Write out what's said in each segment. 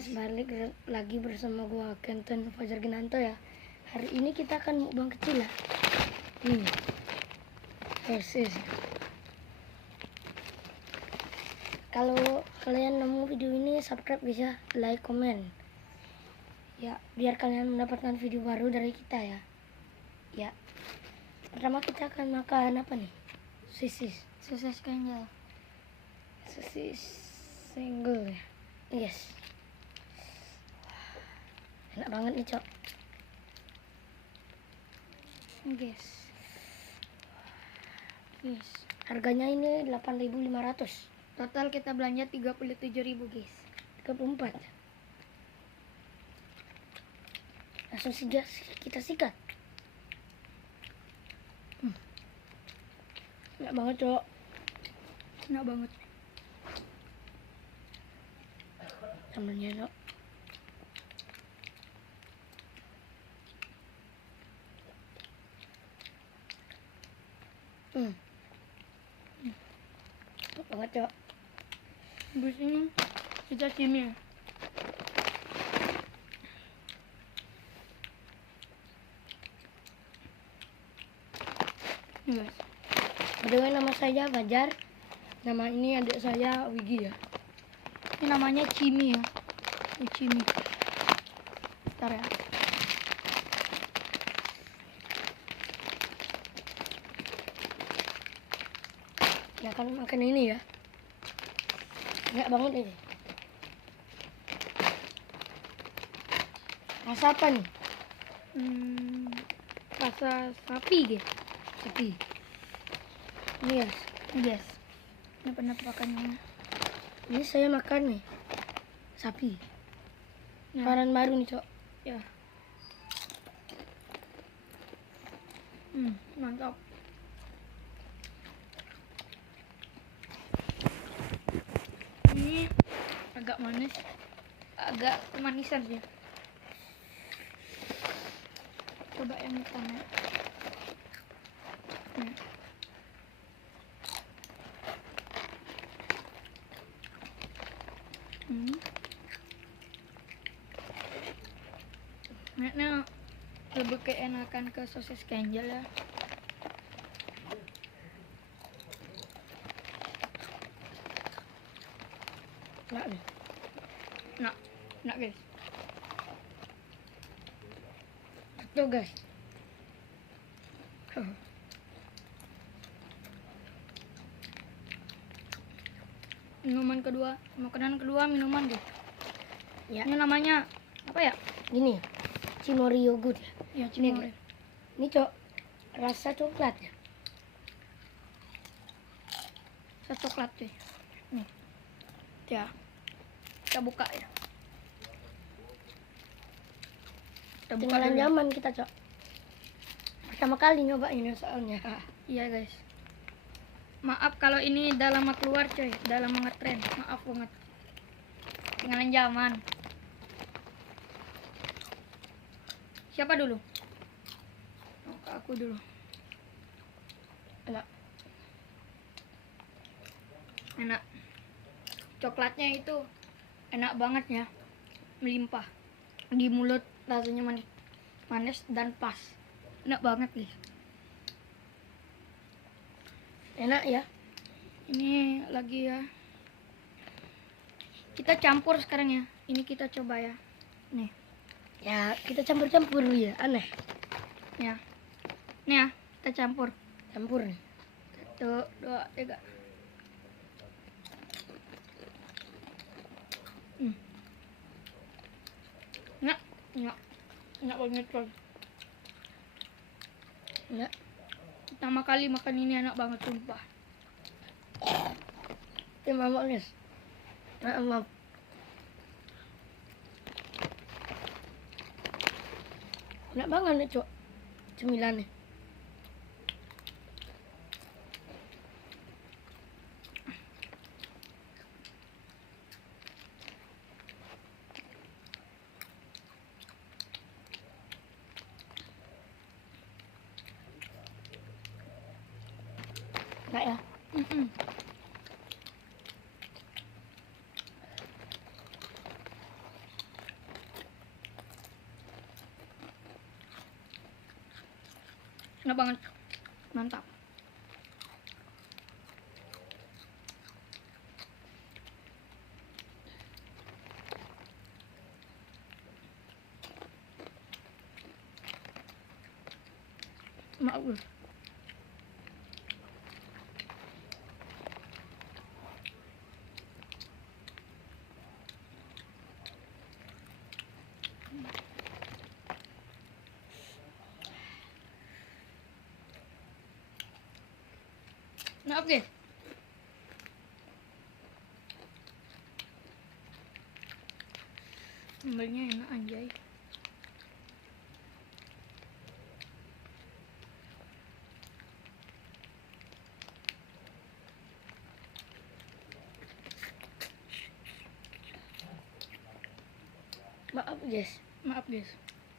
guys, balik lagi bersama gua Kenton Fajar Ginanto ya. Hari ini kita akan mukbang kecil ya. Sosis. Kalau kalian nemu video ini, subscribe guys ya, like, komen. Ya, biar kalian mendapatkan video baru dari kita ya. Ya. Pertama kita akan makan apa nih? Sosis kenyal. Sosis single ya. Yes. Enak banget nih, Cok. Yes. Harganya ini 8.500. Total kita belanja 37.000 guys. 34. Langsung kita sikat. Enak banget, Cok. Enak banget. Sambalnya, Cok. Enak banget, Cok. Habis ini kita cimil. Guys. Btw nama saya Fajar. Nama ini adik saya Wigi ya. Ini namanya Cimi ya. Cimi. Bentar ya. Ya kan makan ini ya. Enak banget ini. Rasa apa nih? Rasa sapi guys. Sapi. Ini guys. Yes. Ini penampakannya. Ini saya makan nih. Sapi. Ya. Varian baru nih, Cok. Ya. Mantap. Ini agak manis, agak kemanisan ya. Coba yang hitam ya. Kayaknya lebih keenakan ke sosis kenjel ya. Enak nih. Enak guys. Tuh guys. Minuman kedua, makanan kedua minuman guys. Ya. Ini namanya apa ya? Gini ya. Cimori yogurt ya. Ya cimori. Ini, Cok. Rasa coklat ya. Rasa coklat deh. Nih. Ya. Kita buka ya. Kita buka Tinggalan dulu ya. zaman kita, Cok. Pertama kali nyobain ya soalnya. Iya guys. Maaf kalau ini udah lama keluar coy, udah lama ngetren. Maaf banget. Tinggalan zaman. Siapa dulu? Oh, ke aku dulu. Enak. Enak. Coklatnya itu enak banget ya. Melimpah. Di mulut rasanya manis. Manis dan pas. Enak banget nih. Enak ya. Ini lagi ya. Kita campur sekarang ya. Ini kita coba ya. Nih. Ya, kita campur-campur dulu ya. Aneh. Ya. Nih ya, kita campur. Campur nih. 1, 2, 3. Enak banget coy. Enak. Pertama kali makan ini enak banget sumpah. Maaf guys. Maaf. Enak banget nih, Cok. Cemilannya. Enggak ya? Enak banget. Mantap. Maaf guys. Maaf guys. Sambalnya enak anjay. Maaf guys, Maaf guys.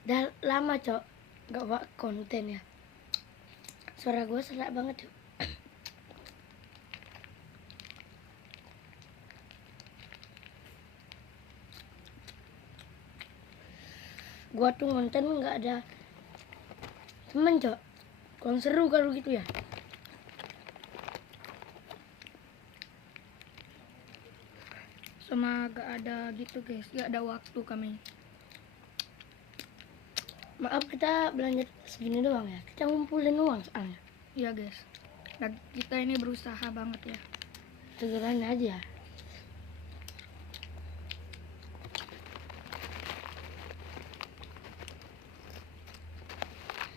udah lama cok gak buat konten ya. Suara gue serak banget cok. Gua tuh konten nggak ada temen cok, kurang seru kalau gitu ya. Sama gak ada gitu guys, gak ada waktu kami. Maaf kita belanja segini doang ya, kita ngumpulin uang soalnya. Iya guys. Dan kita ini berusaha banget ya. Tegeran aja.